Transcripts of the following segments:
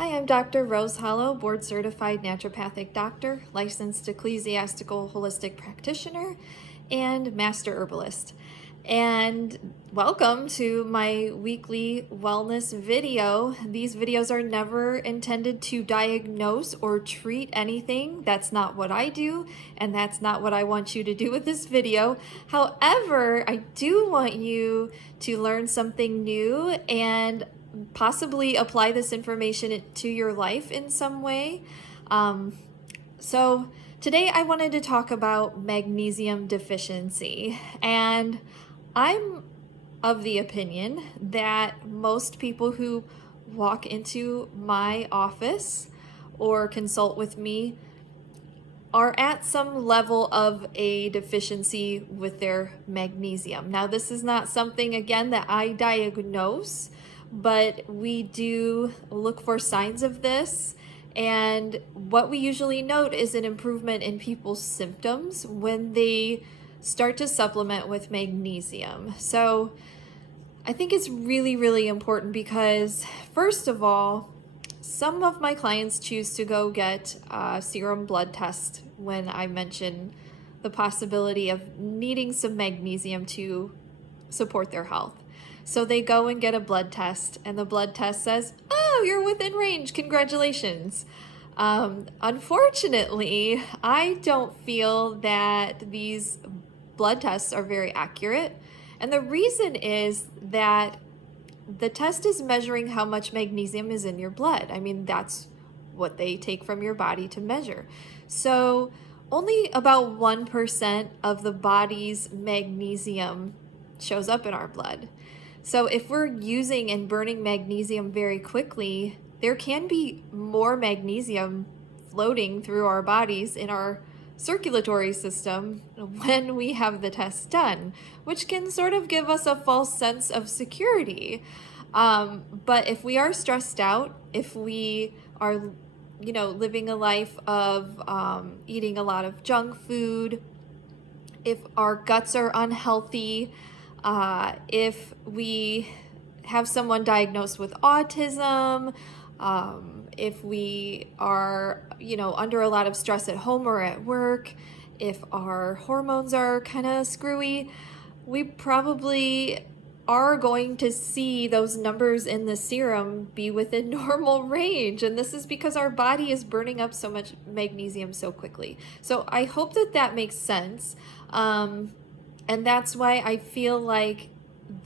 Hi, I'm Dr. Rose Hollow, board certified naturopathic doctor, licensed ecclesiastical holistic practitioner, and master herbalist. And welcome to my weekly wellness video. These videos are never intended to diagnose or treat anything. That's not what I do, and that's not what I want you to do with this video. However, I do want you to learn something new and possibly apply this information to your life in some way. So today I wanted to talk about magnesium deficiency, and I'm of the opinion that most people who walk into my office or consult with me are at some level of a deficiency with their magnesium. Now, this is not something, again, that I diagnose, but we do look for signs of this. And what we usually note is an improvement in people's symptoms when they start to supplement with magnesium. So I think it's really, really important because, first of all, some of my clients choose to go get a serum blood test when I mention the possibility of needing some magnesium to support their health. So they go and get a blood test, and the blood test says, "Oh, you're within range, congratulations." Unfortunately, I don't feel that these blood tests are very accurate. And the reason is that the test is measuring how much magnesium is in your blood. I mean, that's what they take from your body to measure. So only about 1% of the body's magnesium shows up in our blood. So if we're using and burning magnesium very quickly, there can be more magnesium floating through our bodies in our circulatory system when we have the test done, which can sort of give us a false sense of security. But if we are stressed out, if we are, living a life of eating a lot of junk food, if our guts are unhealthy, if we have someone diagnosed with autism, if we are, under a lot of stress at home or at work, if our hormones are kind of screwy, we probably are going to see those numbers in the serum be within normal range. And this is because our body is burning up so much magnesium so quickly. So I hope that that makes sense. And that's why I feel like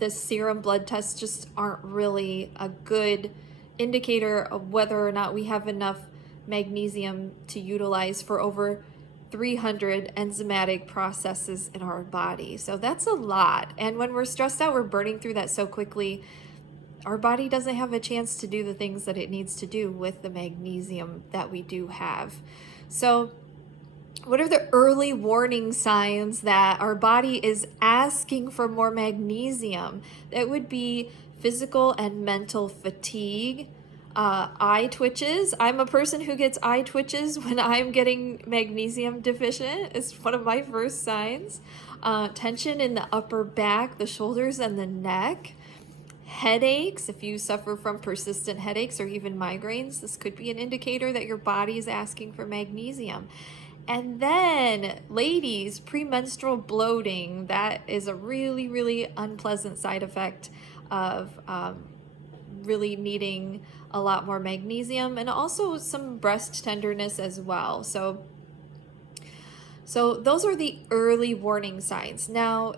the serum blood tests just aren't really a good indicator of whether or not we have enough magnesium to utilize for over 300 enzymatic processes in our body. So that's a lot. And when we're stressed out, we're burning through that so quickly, our body doesn't have a chance to do the things that it needs to do with the magnesium that we do have. So what are the early warning signs that our body is asking for more magnesium? That would be physical and mental fatigue, eye twitches. I'm a person who gets eye twitches when I'm getting magnesium deficient. It's one of my first signs. Tension in the upper back, the shoulders, and the neck. Headaches. If you suffer from persistent headaches or even migraines, this could be an indicator that your body is asking for magnesium. And then, ladies, premenstrual bloating. That is a really, really unpleasant side effect of really needing a lot more magnesium, and also some breast tenderness as well. So those are the early warning signs. Now,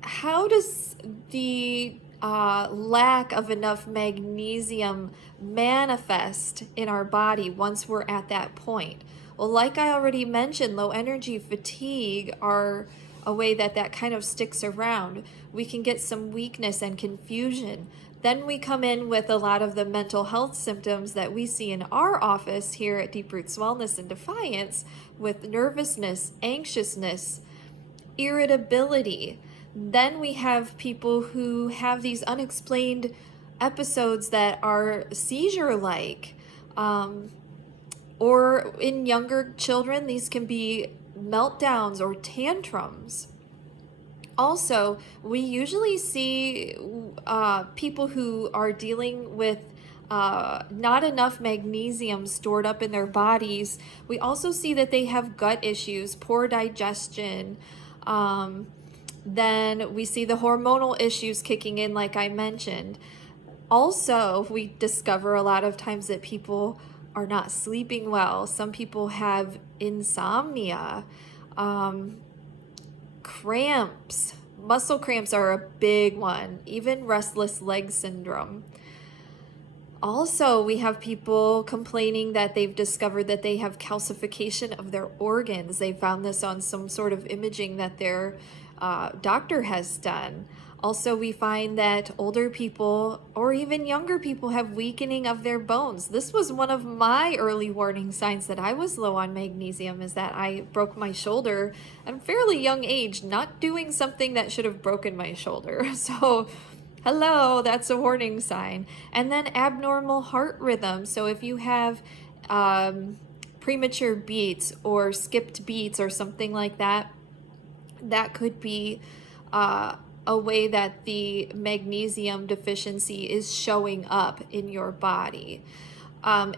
how does the lack of enough magnesium manifest in our body once we're at that point? Well, like I already mentioned, low energy, fatigue are a way that kind of sticks around. We can get some weakness and confusion. Then we come in with a lot of the mental health symptoms that we see in our office here at Deep Roots Wellness and Defiance, with nervousness, anxiousness, irritability. Then we have people who have these unexplained episodes that are seizure-like. Or in younger children, these can be meltdowns or tantrums. Also, we usually see people who are dealing with not enough magnesium stored up in their bodies. We also see that they have gut issues, poor digestion. Then we see the hormonal issues kicking in, like I mentioned. Also, we discover a lot of times that people are not sleeping well. Some people have insomnia, cramps. Muscle cramps are a big one, even restless leg syndrome. Also, we have people complaining that they've discovered that they have calcification of their organs. They found this on some sort of imaging that their doctor has done. Also, we find that older people or even younger people have weakening of their bones. This was one of my early warning signs that I was low on magnesium, is that I broke my shoulder at a fairly young age, not doing something that should have broken my shoulder. So hello, that's a warning sign. And then abnormal heart rhythm. So if you have premature beats or skipped beats or something like that, that could be a way that the magnesium deficiency is showing up in your body.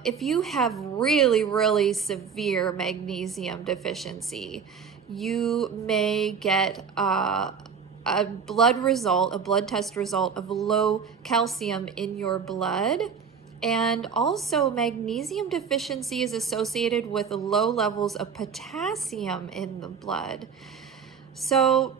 If you have really, really severe magnesium deficiency, you may get a blood test result of low calcium in your blood. And also, magnesium deficiency is associated with low levels of potassium in the blood. So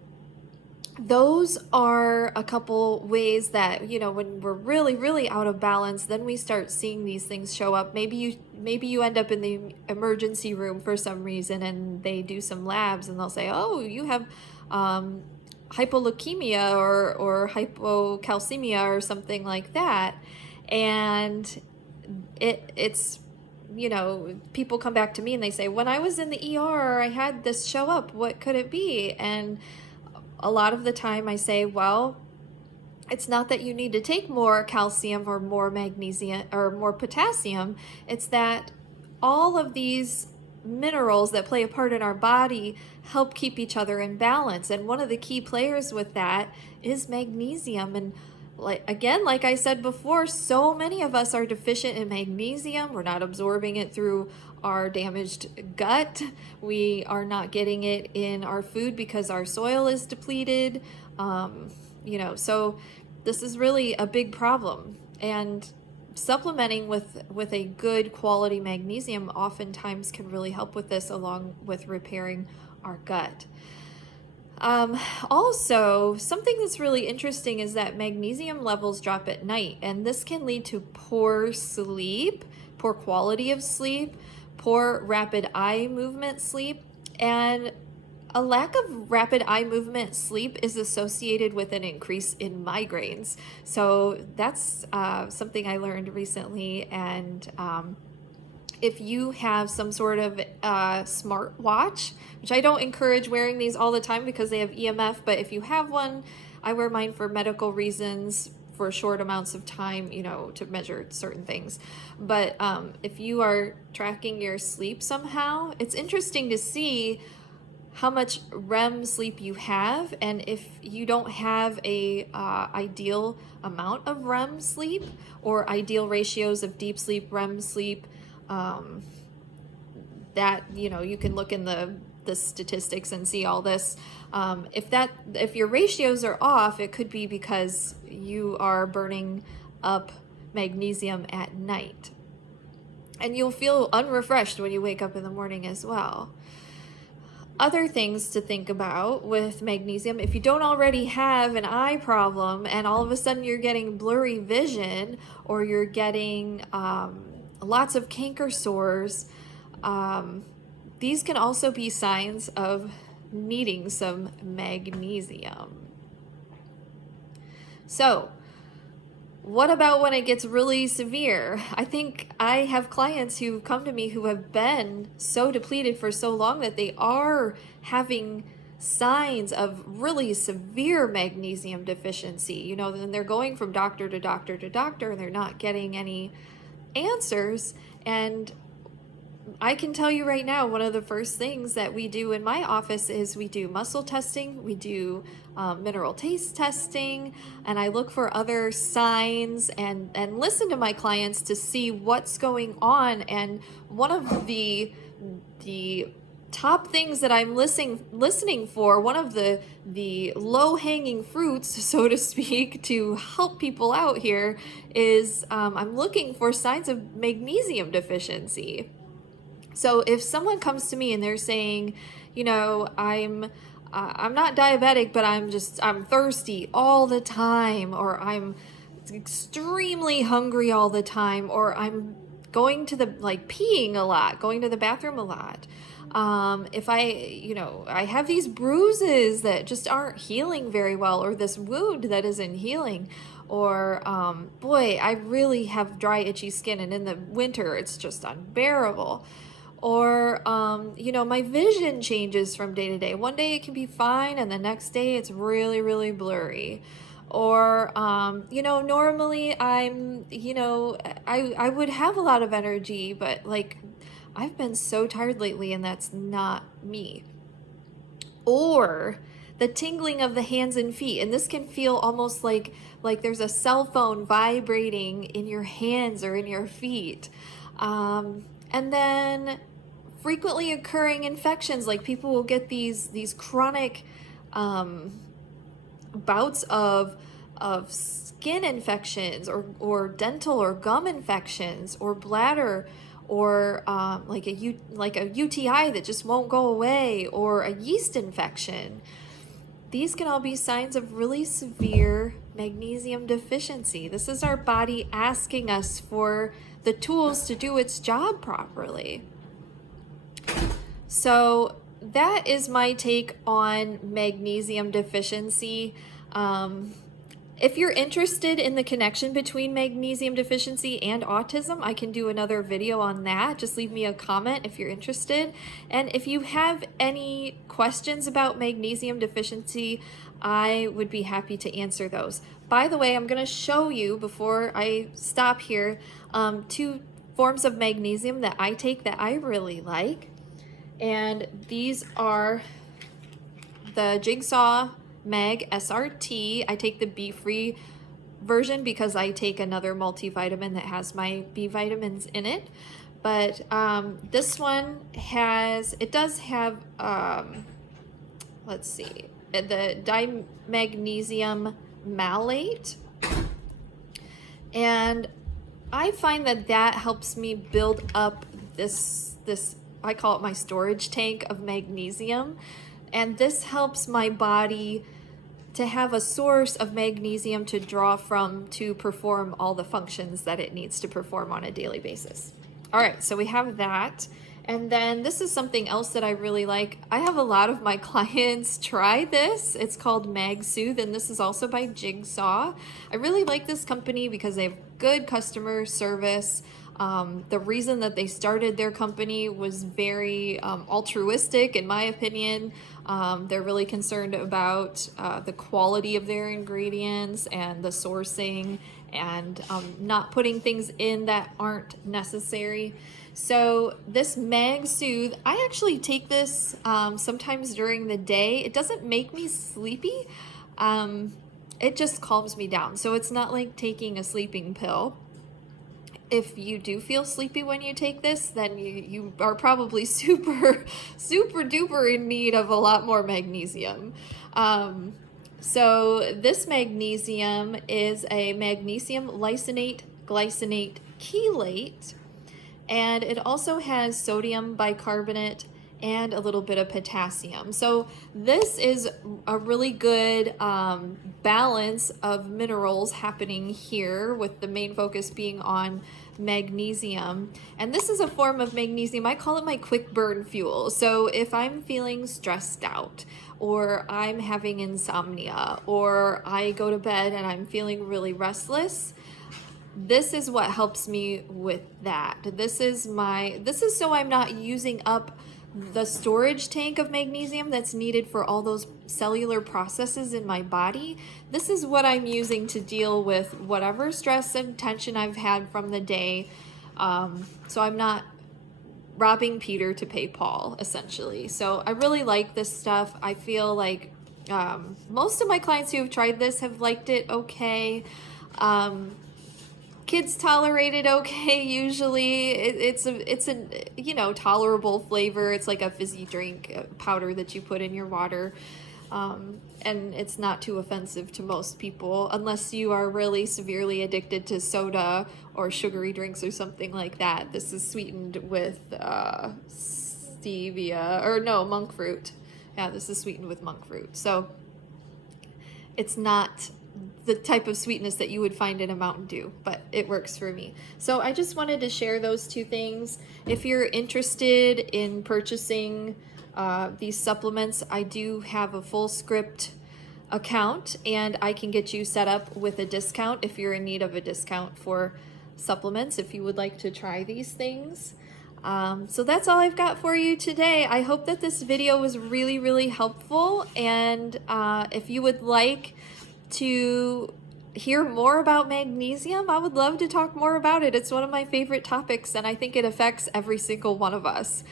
those are a couple ways that, you know, when we're really, really out of balance, then we start seeing these things show up. Maybe you end up in the emergency room for some reason, and they do some labs and they'll say, oh, you have hypoleukemia or hypocalcemia or something like that. And it's, you know, people come back to me and they say, when I was in the ER, I had this show up. What could it be? And a lot of the time I say, well, it's not that you need to take more calcium or more magnesium or more potassium. It's that all of these minerals that play a part in our body help keep each other in balance. And one of the key players with that is magnesium. And like I said before, so many of us are deficient in magnesium. We're not absorbing it through our damaged gut. We are not getting it in our food because our soil is depleted. You know, so this is really a big problem. And supplementing with a good quality magnesium oftentimes can really help with this, along with repairing our gut. Also, something that's really interesting is that magnesium levels drop at night, and this can lead to poor sleep, poor quality of sleep, poor rapid eye movement sleep, and a lack of rapid eye movement sleep is associated with an increase in migraines. So that's something I learned recently. And if you have some sort of smart watch, which I don't encourage wearing these all the time because they have EMF, but if you have one, I wear mine for medical reasons, for short amounts of time, you know, to measure certain things. But if you are tracking your sleep somehow, it's interesting to see how much REM sleep you have, and if you don't have a ideal amount of REM sleep or ideal ratios of deep sleep, REM sleep, that, you know, you can look in the statistics and see all this. If your ratios are off, it could be because you are burning up magnesium at night, and you'll feel unrefreshed when you wake up in the morning as well. Other things to think about with magnesium: if you don't already have an eye problem and all of a sudden you're getting blurry vision, or you're getting lots of canker sores, these can also be signs of needing some magnesium. So, what about when it gets really severe? I think I have clients who come to me who have been so depleted for so long that they are having signs of really severe magnesium deficiency. You know, then they're going from doctor to doctor to doctor, and they're not getting any answers. And I can tell you right now, one of the first things that we do in my office is we do muscle testing, we do mineral taste testing, and I look for other signs and listen to my clients to see what's going on. And one of the top things that I'm listening for, one of the low-hanging fruits, so to speak, to help people out here is I'm looking for signs of magnesium deficiency. So if someone comes to me and they're saying, you know, I'm not diabetic, but I'm thirsty all the time, or I'm extremely hungry all the time, or I'm going to peeing a lot, going to the bathroom a lot. If I have these bruises that just aren't healing very well, or this wound that isn't healing, or boy, I really have dry, itchy skin, and in the winter it's just unbearable. Or, my vision changes from day to day. One day it can be fine, and the next day it's really, really blurry. Or, normally I would have a lot of energy, but I've been so tired lately, and that's not me. Or the tingling of the hands and feet, and this can feel almost like there's a cell phone vibrating in your hands or in your feet. And then frequently occurring infections, like people will get these chronic bouts of skin infections, or dental or gum infections, or bladder, or like a UTI that just won't go away, or a yeast infection. These can all be signs of really severe magnesium deficiency. This is our body asking us for the tools to do its job properly. So that is my take on magnesium deficiency. If you're interested in the connection between magnesium deficiency and autism, I can do another video on that. Just leave me a comment if you're interested. And if you have any questions about magnesium deficiency, I would be happy to answer those. By the way, I'm going to show you, before I stop here, 2 forms of magnesium that I take that I really like. And these are the Jigsaw Mag SRT. I take the B-free version because I take another multivitamin that has my B vitamins in it. But this one does have, let's see, the dimagnesium malate. And I find that helps me build up this, I call it my storage tank of magnesium. And this helps my body to have a source of magnesium to draw from to perform all the functions that it needs to perform on a daily basis. All right, so we have that. And then this is something else that I really like. I have a lot of my clients try this. It's called MagSoothe, and this is also by Jigsaw. I really like this company because they have good customer service. The reason that they started their company was very altruistic, in my opinion. They're really concerned about the quality of their ingredients and the sourcing, and not putting things in that aren't necessary. So this MagSoothe, I actually take this sometimes during the day. It doesn't make me sleepy. It just calms me down. So it's not like taking a sleeping pill. If you do feel sleepy when you take this, then you are probably super duper in need of a lot more magnesium. So this magnesium is a magnesium lysine glycinate chelate, and it also has sodium bicarbonate and a little bit of potassium. So this is a really good balance of minerals happening here, with the main focus being on magnesium. And this is a form of magnesium, I call it my quick burn fuel. So if I'm feeling stressed out, or I'm having insomnia, or I go to bed and I'm feeling really restless, this is what helps me with that. This is so I'm not using up the storage tank of magnesium that's needed for all those cellular processes in my body. This is what I'm using to deal with whatever stress and tension I've had from the day. So I'm not robbing Peter to pay Paul, essentially. So I really like this stuff. I feel like most of my clients who have tried this have liked it okay. Kids tolerate it okay usually. It's a you know, tolerable flavor. It's like a fizzy drink powder that you put in your water. And it's not too offensive to most people unless you are really severely addicted to soda or sugary drinks or something like that. This is sweetened with stevia, or no, monk fruit. Yeah, this is sweetened with monk fruit. So it's not the type of sweetness that you would find in a Mountain Dew, but it works for me. So I just wanted to share those two things. If you're interested in purchasing these supplements, I do have a full script account, and I can get you set up with a discount if you're in need of a discount for supplements, if you would like to try these things. So that's all I've got for you today. I hope that this video was really, really helpful, and if you would like to hear more about magnesium, I would love to talk more about it. It's one of my favorite topics, and I think it affects every single one of us.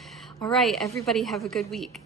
All right, everybody have a good week.